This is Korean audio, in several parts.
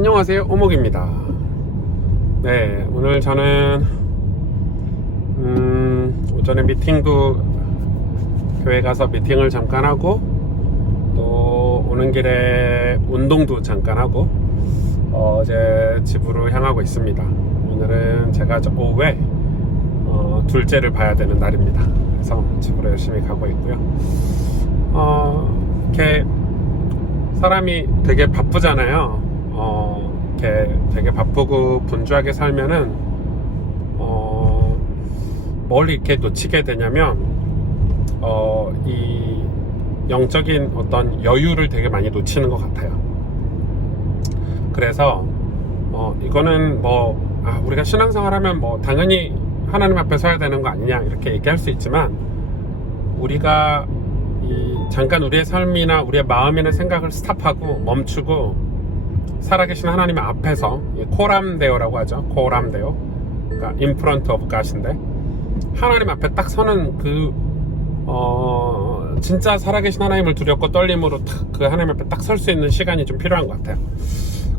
안녕하세요, 오목입니다. 네, 오늘 저는 오전에 미팅도 교회 가서 미팅을 잠깐 하고 또 오는 길에 운동도 잠깐 하고 이제 집으로 향하고 있습니다. 오늘은 제가 오후에 둘째를 봐야 되는 날입니다. 그래서 집으로 열심히 가고 있고요. 이렇게 사람이 되게 바쁘잖아요. 이렇게 되게 바쁘고 분주하게 살면은 뭘 이렇게 놓치게 되냐면 이 영적인 어떤 여유를 되게 많이 놓치는 것 같아요. 그래서 이거는 우리가 신앙생활 하면 당연히 하나님 앞에 서야 되는 거 아니냐 이렇게 얘기할 수 있지만, 우리가 잠깐 우리의 삶이나 우리의 마음이나 생각을 스탑하고 멈추고 살아계신 하나님 앞에서 코람데오라고 하죠. 코람데오, 그러니까 in front of God인데, 하나님 앞에 딱 서는 진짜 살아계신 하나님을 두렵고 떨림으로 그 하나님 앞에 딱 설 수 있는 시간이 좀 필요한 것 같아요.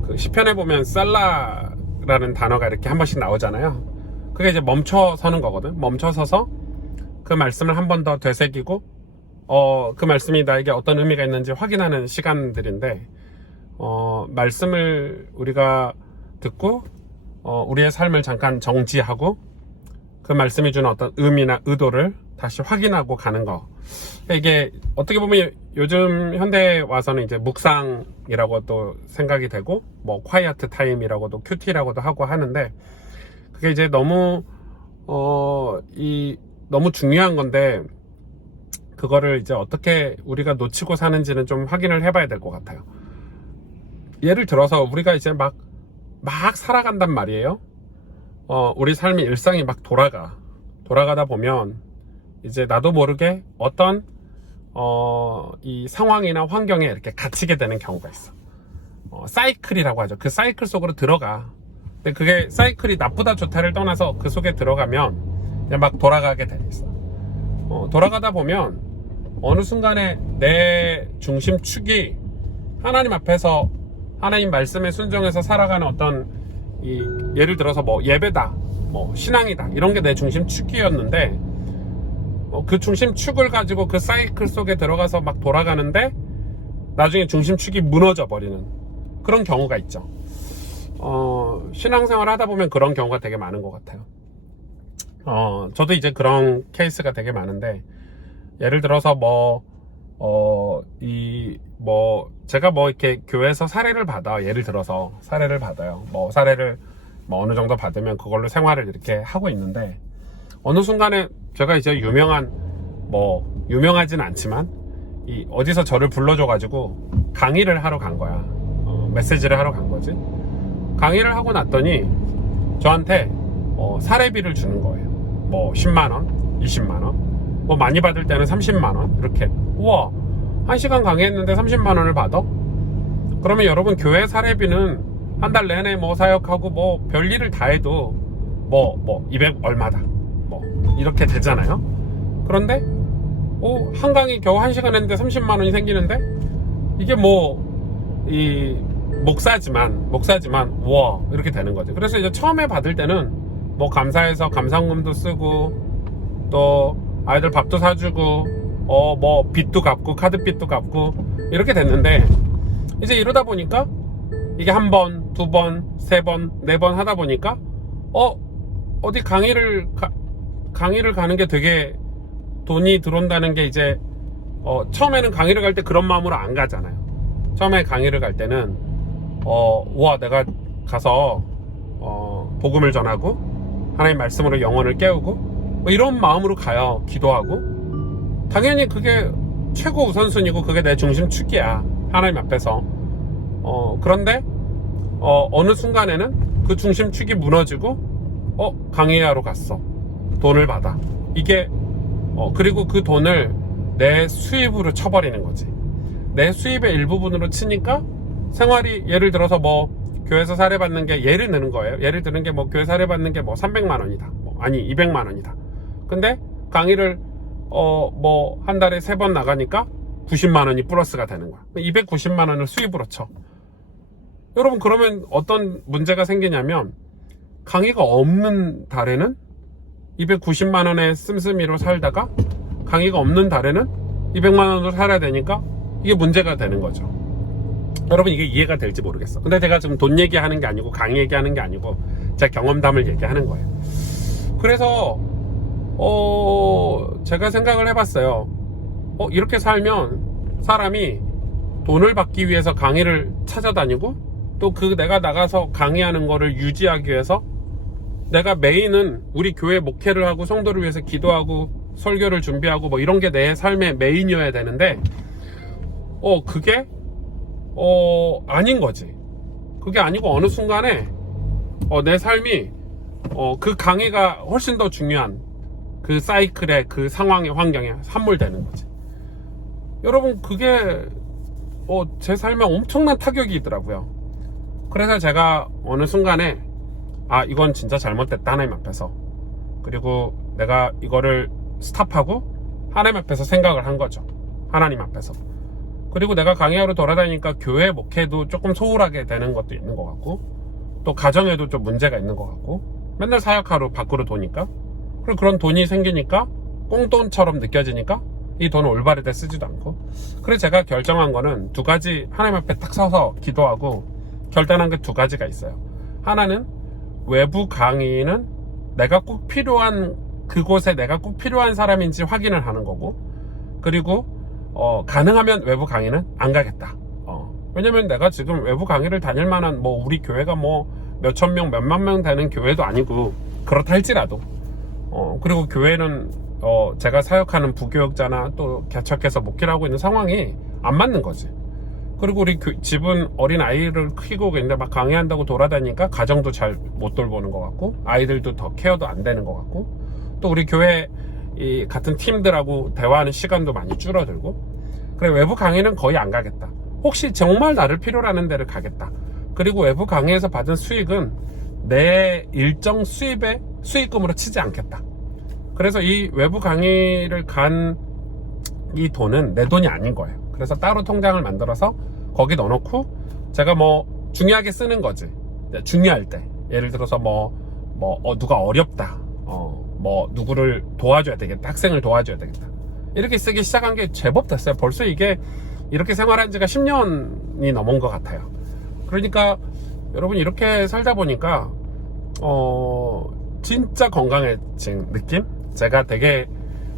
그 시편에 보면 살라라는 단어가 이렇게 한 번씩 나오잖아요. 그게 이제 멈춰 서는 거거든. 멈춰 서서 그 말씀을 한 번 더 되새기고 그 말씀이 나에게 어떤 의미가 있는지 확인하는 시간들인데, 말씀을 우리가 듣고 우리의 삶을 잠깐 정지하고 그 말씀이 주는 어떤 의미나 의도를 다시 확인하고 가는 거. 이게 어떻게 보면 요즘 현대에 와서는 이제 묵상이라고도 생각이 되고 콰이어트 타임이라고도 큐티라고도 하고 하는데, 그게 이제 너무 너무 중요한 건데, 그거를 이제 어떻게 우리가 놓치고 사는지는 좀 확인을 해봐야 될 것 같아요. 예를 들어서 우리가 이제 막 살아간단 말이에요. 우리 삶이 일상이 막 돌아가다 보면 이제 나도 모르게 어떤 이 상황이나 환경에 이렇게 갇히게 되는 경우가 있어. 사이클이라고 하죠. 그 사이클 속으로 들어가. 근데 그게 사이클이 나쁘다 좋다를 떠나서 그 속에 들어가면 그냥 막 돌아가게 돼 있어. 돌아가다 보면 어느 순간에 내 중심축이 하나님 앞에서 하나님 말씀에 순종해서 살아가는 어떤 예를 들어서 예배다, 신앙이다, 이런 게 내 중심축이었는데, 그 중심축을 가지고 그 사이클 속에 들어가서 막 돌아가는데 나중에 중심축이 무너져 버리는 그런 경우가 있죠. 신앙생활 하다 보면 그런 경우가 되게 많은 것 같아요. 저도 이제 그런 케이스가 되게 많은데, 예를 들어서 제가 이렇게 교회에서 사례를 받아. 예를 들어서 사례를 받아요. 사례를 어느 정도 받으면 그걸로 생활을 이렇게 하고 있는데, 어느 순간에 제가 이제 유명하진 않지만 어디서 저를 불러줘가지고 강의를 하러 간 거야. 메시지를 하러 간 거지. 강의를 하고 났더니 저한테 사례비를 주는 거예요. 10만원, 20만원, 많이 받을 때는 30만원, 이렇게. 우와, 1시간 강의했는데 30만원을 받아? 그러면 여러분, 교회 사례비는 한 달 내내 사역하고 별일을 다 해도 200 얼마다 이렇게 되잖아요. 그런데 한 강의 겨우 1시간 했는데 30만원이 생기는데, 이게 목사지만 우와, 이렇게 되는 거죠. 그래서 이제 처음에 받을 때는 감사해서 감사원금도 쓰고, 또 아이들 밥도 사주고, 빚도 갚고, 카드빚도 갚고, 이렇게 됐는데, 이제 이러다 보니까 이게 한 번, 두 번, 세 번, 네 번 하다 보니까 어디 강의를 가는 게 되게 돈이 들어온다는 게 이제 처음에는 강의를 갈 때 그런 마음으로 안 가잖아요. 처음에 강의를 갈 때는 우와, 내가 가서 복음을 전하고 하나님 말씀으로 영혼을 깨우고 이런 마음으로 가요. 기도하고. 당연히 그게 최고 우선순위고 그게 내 중심축이야, 하나님 앞에서. 그런데 어느 순간에는 그 중심축이 무너지고 강의하러 갔어. 돈을 받아. 이게 그리고 그 돈을 내 수입으로 쳐버리는 거지. 내 수입의 일부분으로 치니까 생활이, 예를 들어서 교회에서 사례받는 게, 예를 드는 거예요. 예를 드는 게 교회 사례받는 게 300만 원이다. 아니 200만 원이다. 근데 강의를 한 달에 3번 나가니까 90만 원이 플러스가 되는 거야. 290만 원을 수입으로 쳐. 여러분, 그러면 어떤 문제가 생기냐면, 강의가 없는 달에는 290만 원의 씀씀이로 살다가 강의가 없는 달에는 200만 원으로 살아야 되니까 이게 문제가 되는 거죠. 여러분, 이게 이해가 될지 모르겠어. 근데 제가 지금 돈 얘기하는 게 아니고 강의 얘기하는 게 아니고 제 경험담을 얘기하는 거예요. 그래서 제가 생각을 해봤어요. 이렇게 살면 사람이 돈을 받기 위해서 강의를 찾아다니고, 또 내가 나가서 강의하는 거를 유지하기 위해서 내가 메인은 우리 교회 목회를 하고 성도를 위해서 기도하고 설교를 준비하고 뭐 이런 게 내 삶의 메인이어야 되는데, 그게 아닌 거지. 그게 아니고 어느 순간에 내 삶이 그 강의가 훨씬 더 중요한 그 사이클의 그 상황의 환경에 함몰되는 거지. 여러분, 그게 제 삶에 엄청난 타격이 있더라고요. 그래서 제가 어느 순간에 이건 진짜 잘못됐다, 하나님 앞에서. 그리고 내가 이거를 스탑하고 하나님 앞에서 생각을 한 거죠. 하나님 앞에서. 그리고 내가 강의하러 돌아다니니까 교회 목회도 조금 소홀하게 되는 것도 있는 것 같고, 또 가정에도 좀 문제가 있는 것 같고, 맨날 사역하러 밖으로 도니까, 그리고 그런 돈이 생기니까 꽁돈처럼 느껴지니까 이 돈을 올바르게 쓰지도 않고. 그래서 제가 결정한 거는 두 가지, 하나님 앞에 딱 서서 기도하고 결단한 게 두 가지가 있어요. 하나는 외부 강의는 내가 꼭 필요한, 그곳에 내가 꼭 필요한 사람인지 확인을 하는 거고, 그리고 가능하면 외부 강의는 안 가겠다. 왜냐면 내가 지금 외부 강의를 다닐 만한 우리 교회가 몇천 명, 몇만 명 되는 교회도 아니고, 그렇다 할지라도 그리고 교회는 제가 사역하는 부교역자나 또 개척해서 목회를 하고 있는 상황이 안 맞는 거지. 그리고 우리 집은 어린 아이를 키우고 있는데 막 강의한다고 돌아다니니까 가정도 잘 못 돌보는 것 같고, 아이들도 더 케어도 안 되는 것 같고, 또 우리 교회 이 같은 팀들하고 대화하는 시간도 많이 줄어들고. 그래, 외부 강의는 거의 안 가겠다. 혹시 정말 나를 필요로 하는 데를 가겠다. 그리고 외부 강의에서 받은 수익은 내 일정 수입의 수익금으로 치지 않겠다. 그래서 이 외부 강의를 간 이 돈은 내 돈이 아닌 거예요. 그래서 따로 통장을 만들어서 거기 넣어놓고, 제가 중요하게 쓰는 거지. 중요할 때, 예를 들어서 누가 어렵다, 누구를 도와줘야 되겠다, 학생을 도와줘야 되겠다, 이렇게 쓰기 시작한 게 제법 됐어요. 벌써 이게 이렇게 생활한 지가 10년이 넘은 것 같아요. 그러니까 여러분, 이렇게 살다 보니까 진짜 건강해진 느낌? 제가 되게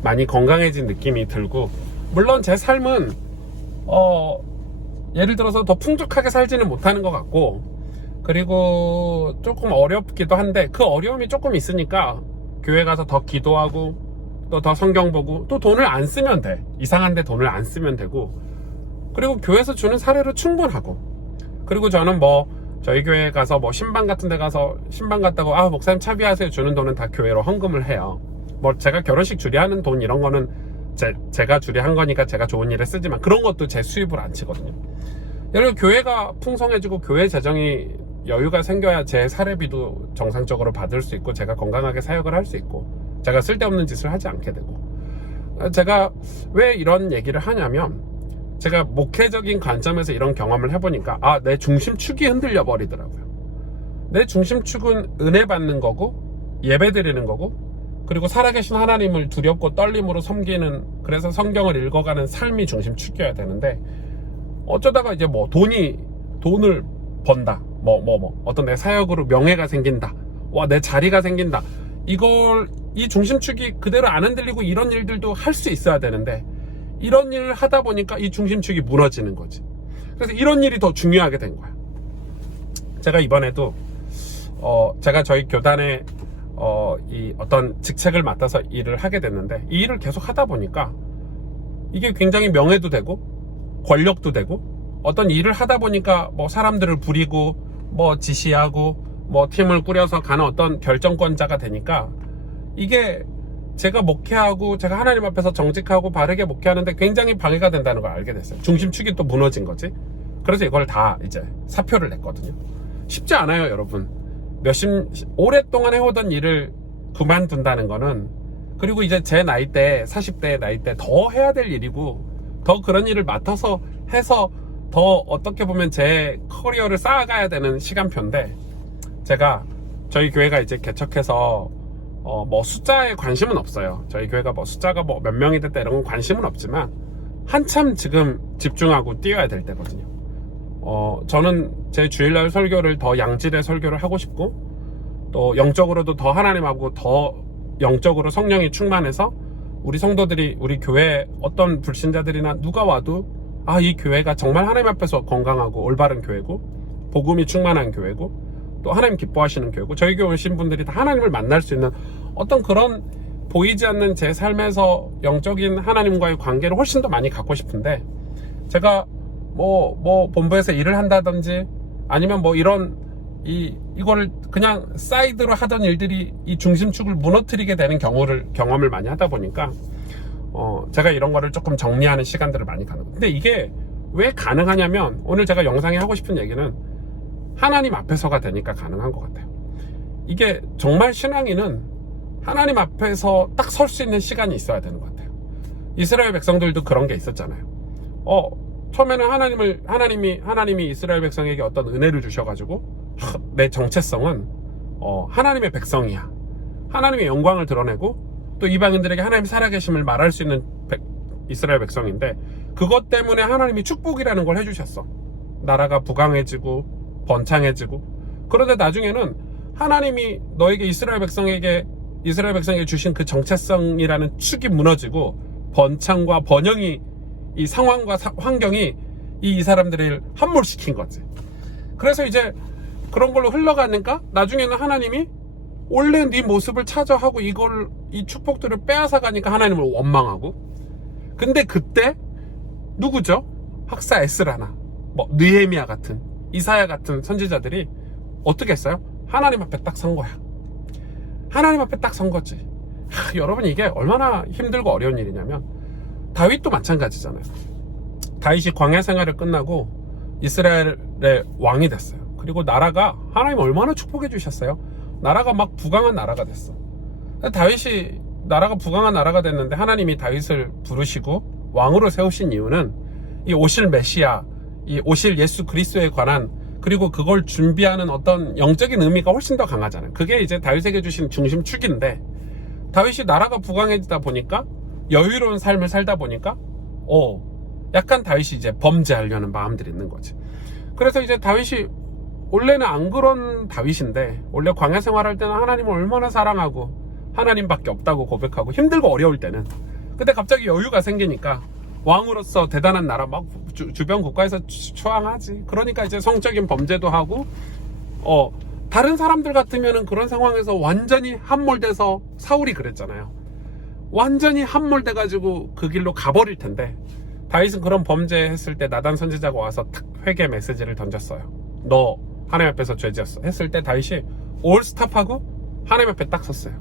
많이 건강해진 느낌이 들고, 물론 제 삶은 예를 들어서 더 풍족하게 살지는 못하는 것 같고, 그리고 조금 어렵기도 한데, 그 어려움이 조금 있으니까 교회 가서 더 기도하고 또 더 성경 보고, 또 돈을 안 쓰면 돼. 이상한데 돈을 안 쓰면 되고, 그리고 교회에서 주는 사례로 충분하고, 그리고 저는 저희 교회 가서 신방 같은 데 가서 신방 갔다고 목사님 차비하세요 주는 돈은 다 교회로 헌금을 해요. 제가 결혼식 주례하는 돈 이런 거는 제가 주례한 거니까 제가 좋은 일에 쓰지만, 그런 것도 제 수입을 안 치거든요. 여러분, 교회가 풍성해지고 교회 재정이 여유가 생겨야 제 사례비도 정상적으로 받을 수 있고, 제가 건강하게 사역을 할 수 있고, 제가 쓸데없는 짓을 하지 않게 되고. 제가 왜 이런 얘기를 하냐면, 제가 목회적인 관점에서 이런 경험을 해보니까 내 중심축이 흔들려 버리더라고요. 내 중심축은 은혜 받는 거고, 예배 드리는 거고, 그리고 살아계신 하나님을 두렵고 떨림으로 섬기는, 그래서 성경을 읽어가는 삶이 중심축이어야 되는데, 어쩌다가 이제 돈을 번다, 어떤 내 사역으로 명예가 생긴다, 내 자리가 생긴다, 이 중심축이 그대로 안 흔들리고 이런 일들도 할 수 있어야 되는데, 이런 일을 하다 보니까 이 중심축이 무너지는 거지. 그래서 이런 일이 더 중요하게 된 거야. 제가 이번에도 제가 저희 교단에 이 어떤 직책을 맡아서 일을 하게 됐는데, 이 일을 계속 하다 보니까 이게 굉장히 명예도 되고 권력도 되고, 어떤 일을 하다 보니까 사람들을 부리고 지시하고 팀을 꾸려서 가는 어떤 결정권자가 되니까, 이게 제가 목회하고 제가 하나님 앞에서 정직하고 바르게 목회하는데 굉장히 방해가 된다는 걸 알게 됐어요. 중심축이 또 무너진 거지. 그래서 이걸 다 이제 사표를 냈거든요. 쉽지 않아요, 여러분. 오랫동안 해오던 일을 그만둔다는 거는, 그리고 이제 제 나이 때, 40대 나이 때 더 해야 될 일이고, 더 그런 일을 맡아서 해서 더 어떻게 보면 제 커리어를 쌓아가야 되는 시간표인데, 제가 저희 교회가 이제 개척해서 뭐 숫자에 관심은 없어요. 저희 교회가 뭐 숫자가 뭐 몇 명이 됐다 이런 건 관심은 없지만 한참 지금 집중하고 뛰어야 될 때거든요. 저는 제 주일날 설교를 더 양질의 설교를 하고 싶고, 또 영적으로도 더 하나님하고 더 영적으로 성령이 충만해서 우리 성도들이, 우리 교회 어떤 불신자들이나 누가 와도 이 교회가 정말 하나님 앞에서 건강하고 올바른 교회고, 복음이 충만한 교회고, 또 하나님 기뻐하시는 교회고, 저희 교회 오신 분들이 다 하나님을 만날 수 있는 어떤 그런 보이지 않는 제 삶에서 영적인 하나님과의 관계를 훨씬 더 많이 갖고 싶은데, 제가 뭐 본부에서 일을 한다든지 아니면 뭐 이거를 그냥 사이드로 하던 일들이 이 중심축을 무너뜨리게 되는 경험을 많이 하다 보니까 제가 이런 거를 조금 정리하는 시간들을 많이 가는 거예요. 근데 이게 왜 가능하냐면, 오늘 제가 영상에 하고 싶은 얘기는 하나님 앞에서가 되니까 가능한 것 같아요. 이게 정말 신앙인은 하나님 앞에서 딱 설 수 있는 시간이 있어야 되는 것 같아요. 이스라엘 백성들도 그런 게 있었잖아요. 처음에는 하나님이 이스라엘 백성에게 어떤 은혜를 주셔가지고, 내 정체성은 하나님의 백성이야, 하나님의 영광을 드러내고 또 이방인들에게 하나님 살아계심을 말할 수 있는 이스라엘 백성인데, 그것 때문에 하나님이 축복이라는 걸 해주셨어. 나라가 부강해지고 번창해지고. 그런데 나중에는 하나님이 너에게 이스라엘 백성에게 주신 그 정체성이라는 축이 무너지고, 번창과 번영이, 이 상황과 환경이 이 사람들을 함몰시킨 거지. 그래서 이제 그런 걸로 흘러가니까 나중에는 하나님이 원래 네 모습을 찾아 하고 이 축복들을 빼앗아 가니까 하나님을 원망하고. 근데 그때 누구죠? 학사 에스라나 뭐 느헤미야 같은, 이사야 같은 선지자들이 어떻게 했어요? 하나님 앞에 딱 선 거야. 하나님 앞에 딱 선 거지. 여러분, 이게 얼마나 힘들고 어려운 일이냐면, 다윗도 마찬가지잖아요. 다윗이 광야 생활을 끝나고 이스라엘의 왕이 됐어요. 그리고 나라가, 하나님 얼마나 축복해 주셨어요. 나라가 막 부강한 나라가 됐어. 다윗이 나라가 부강한 나라가 됐는데, 하나님이 다윗을 부르시고 왕으로 세우신 이유는 이 오실 메시아, 이 오실 예수 그리스도에 관한, 그리고 그걸 준비하는 어떤 영적인 의미가 훨씬 더 강하잖아요. 그게 이제 다윗에게 주신 중심축인데, 다윗이 나라가 부강해지다 보니까, 여유로운 삶을 살다 보니까 약간 다윗이 이제 범죄하려는 마음들이 있는 거지. 그래서 이제 다윗이 원래는 안 그런 다윗인데, 원래 광야 생활할 때는 하나님을 얼마나 사랑하고 하나님밖에 없다고 고백하고 힘들고 어려울 때는, 근데 갑자기 여유가 생기니까 왕으로서 대단한 나라 막 주변 국가에서 추앙하지. 그러니까 이제 성적인 범죄도 하고, 다른 사람들 같으면은 그런 상황에서 완전히 함몰돼서, 사울이 그랬잖아요. 완전히 함몰돼가지고 그 길로 가버릴 텐데, 다윗은 그런 범죄했을 때 나단 선지자가 와서 탁 회개 메시지를 던졌어요. 너 하나님 앞에서 죄지었어 했을 때 다윗이 올 스탑하고 하나님 앞에 딱 섰어요.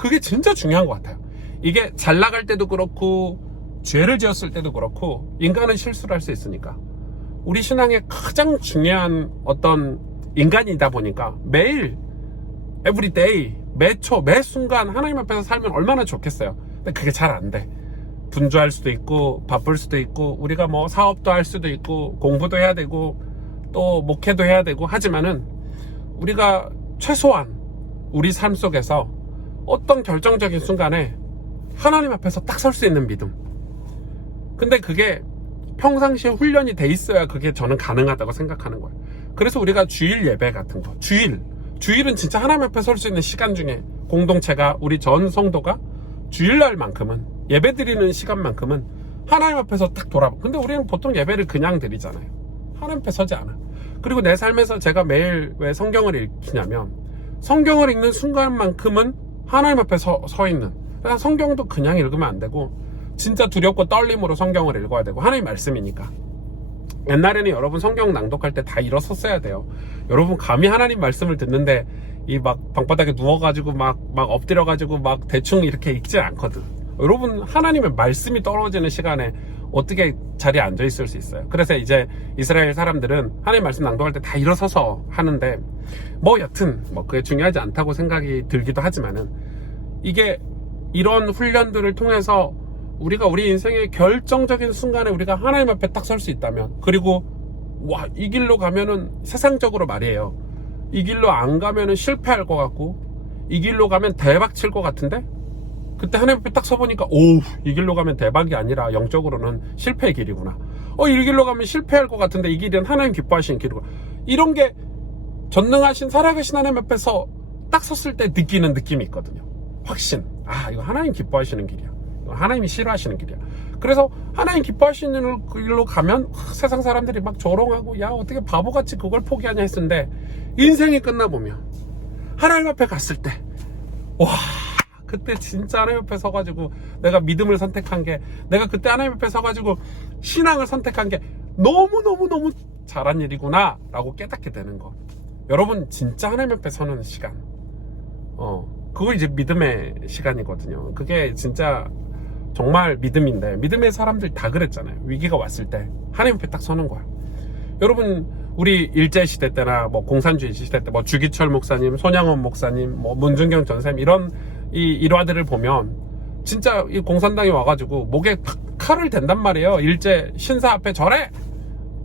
그게 진짜 중요한 것 같아요. 이게 잘 나갈 때도 그렇고 죄를 지었을 때도 그렇고, 인간은 실수를 할 수 있으니까, 우리 신앙의 가장 중요한 어떤 인간이다 보니까 매일 everyday, 매 초, 매 순간 하나님 앞에서 살면 얼마나 좋겠어요. 근데 그게 잘 안 돼. 분주할 수도 있고 바쁠 수도 있고, 우리가 뭐 사업도 할 수도 있고 공부도 해야 되고 또 목회도 해야 되고 하지만은, 우리가 최소한 우리 삶 속에서 어떤 결정적인 순간에 하나님 앞에서 딱 설 수 있는 믿음. 근데 그게 평상시에 훈련이 돼 있어야 그게 저는 가능하다고 생각하는 거예요. 그래서 우리가 주일 예배 같은 거, 주일은 진짜 하나님 앞에 설 수 있는 시간 중에, 공동체가, 우리 전 성도가 주일날만큼은, 예배 드리는 시간만큼은 하나님 앞에서 딱 근데 우리는 보통 예배를 그냥 드리잖아요. 하나님 앞에 서지 않아. 그리고 내 삶에서 제가 매일 왜 성경을 읽히냐면, 성경을 읽는 순간만큼은 하나님 앞에 서 있는, 그냥 성경도 그냥 읽으면 안 되고 진짜 두렵고 떨림으로 성경을 읽어야 되고, 하나님 말씀이니까. 옛날에는 여러분 성경 낭독할 때 다 일어섰어야 돼요. 여러분 감히 하나님 말씀을 듣는데 이 막 방바닥에 누워가지고 막 엎드려가지고 막 대충 이렇게 읽지 않거든. 여러분 하나님의 말씀이 떨어지는 시간에 어떻게 자리에 앉아 있을 수 있어요? 그래서 이제 이스라엘 사람들은 하나님 말씀 낭독할 때 다 일어서서 하는데, 뭐 여튼 뭐 그게 중요하지 않다고 생각이 들기도 하지만은, 이게 이런 훈련들을 통해서 우리가 우리 인생의 결정적인 순간에 우리가 하나님 앞에 딱 설 수 있다면, 그리고 와, 이 길로 가면은 세상적으로 말이에요, 이 길로 안 가면은 실패할 것 같고 이 길로 가면 대박 칠 것 같은데, 그때 하나님 앞에 딱 서보니까 오우, 이 길로 가면 대박이 아니라 영적으로는 실패의 길이구나. 이 길로 가면 실패할 것 같은데 이 길은 하나님 기뻐하시는 길이구나. 이런 게 전능하신 살아계신 하나님 앞에서 딱 섰을 때 느끼는 느낌이 있거든요. 확신. 이거 하나님 기뻐하시는 길이야. 이거 하나님이 싫어하시는 길이야. 그래서 하나님 기뻐하시는 길로 가면 세상 사람들이 막 조롱하고, 야, 어떻게 바보같이 그걸 포기하냐 했는데, 인생이 끝나보면 하나님 앞에 갔을 때, 와, 그때 진짜 하나님 앞에 서가지고 내가 믿음을 선택한 게, 내가 그때 하나님 앞에 서가지고 신앙을 선택한 게 너무너무너무 잘한 일이구나 라고 깨닫게 되는 거. 여러분, 진짜 하나님 앞에 서는 시간, 그거 이제 믿음의 시간이거든요. 그게 진짜 정말 믿음인데, 믿음의 사람들 다 그랬잖아요. 위기가 왔을 때 하나님 앞에 딱 서는 거야. 여러분, 우리 일제시대 때나 뭐 공산주의 시대 때 뭐 주기철 목사님, 손양원 목사님, 뭐 문준경 전사님, 이런 이 일화들을 보면 진짜 이 공산당이 와가지고 목에 칼을 댄단 말이에요. 일제 신사 앞에 절해,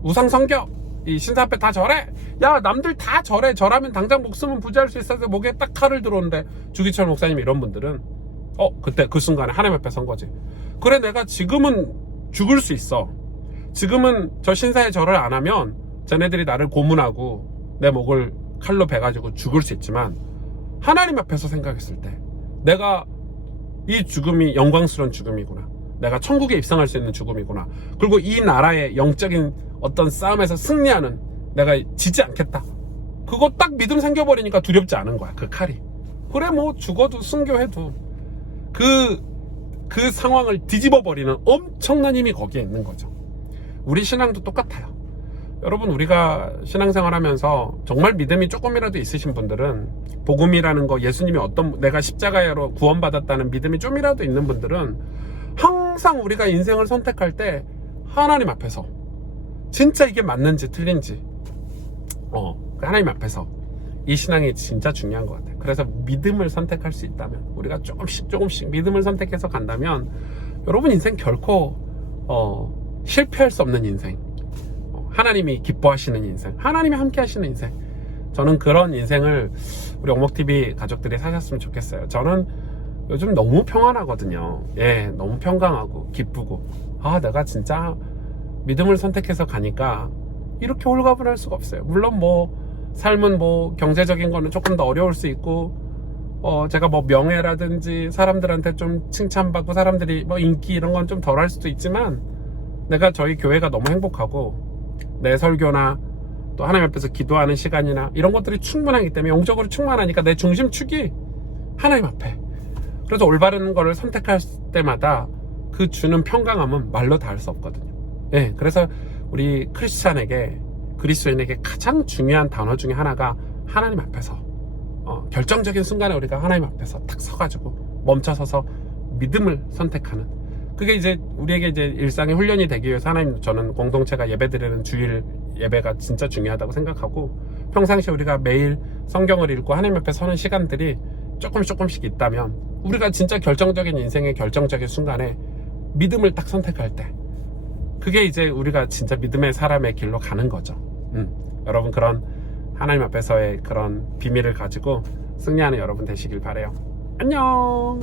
우상 성교, 이 신사 앞에 다 절해, 야, 남들 다 절해, 절하면 당장 목숨은 부지할 수 있어서 목에 딱 칼을 들어오는데, 주기철 목사님 이런 분들은 그때 그 순간에 하나님 앞에 선 거지. 그래, 내가 지금은 죽을 수 있어. 지금은 저 신사에 절을 안 하면 쟤네들이 나를 고문하고 내 목을 칼로 베가지고 죽을 수 있지만, 하나님 앞에서 생각했을 때 내가 이 죽음이 영광스러운 죽음이구나, 내가 천국에 입성할 수 있는 죽음이구나, 그리고 이 나라의 영적인 어떤 싸움에서 승리하는, 내가 지지 않겠다, 그거 딱 믿음 생겨버리니까 두렵지 않은 거야, 그 칼이. 그래, 뭐 죽어도 순교해도 그 상황을 뒤집어 버리는 엄청난 힘이 거기에 있는 거죠. 우리 신앙도 똑같아요. 여러분, 우리가 신앙생활 하면서 정말 믿음이 조금이라도 있으신 분들은, 복음이라는 거, 예수님이 내가 십자가로 구원받았다는 믿음이 좀이라도 있는 분들은, 항상 우리가 인생을 선택할 때 하나님 앞에서 진짜 이게 맞는지 틀린지 하나님 앞에서, 이 신앙이 진짜 중요한 것 같아요. 그래서 믿음을 선택할 수 있다면, 우리가 조금씩 믿음을 선택해서 간다면, 여러분 인생 결코 실패할 수 없는 인생, 하나님이 기뻐하시는 인생, 하나님이 함께 하시는 인생, 저는 그런 인생을 우리 옥목TV 가족들이 사셨으면 좋겠어요. 저는 요즘 너무 평안하거든요. 예, 너무 평강하고 기쁘고, 내가 진짜 믿음을 선택해서 가니까 이렇게 홀가분할 수가 없어요. 물론 뭐 삶은 뭐 경제적인 거는 조금 더 어려울 수 있고, 제가 뭐 명예라든지 사람들한테 좀 칭찬받고 사람들이 뭐 인기 이런 건 좀 덜 할 수도 있지만, 내가 저희 교회가 너무 행복하고, 내 설교나 또 하나님 앞에서 기도하는 시간이나 이런 것들이 충분하기 때문에, 영적으로 충만하니까 내 중심축이 하나님 앞에. 그래서 올바른 거를 선택할 때마다 그 주는 평강함은 말로 다 할 수 없거든요. 예, 그래서 우리 크리스찬에게, 그리스도인에게 가장 중요한 단어 중에 하나가 하나님 앞에서, 결정적인 순간에 우리가 하나님 앞에서 탁 서가지고 멈춰서서 믿음을 선택하는, 그게 이제 우리에게 이제 일상의 훈련이 되기 위해서 저는 공동체가 예배드리는 주일 예배가 진짜 중요하다고 생각하고, 평상시에 우리가 매일 성경을 읽고 하나님 앞에 서는 시간들이 조금씩 있다면, 우리가 진짜 결정적인 인생의 결정적인 순간에 믿음을 딱 선택할 때, 그게 이제 우리가 진짜 믿음의 사람의 길로 가는 거죠. 여러분, 그런 하나님 앞에서의 그런 비밀을 가지고 승리하는 여러분 되시길 바래요. 안녕.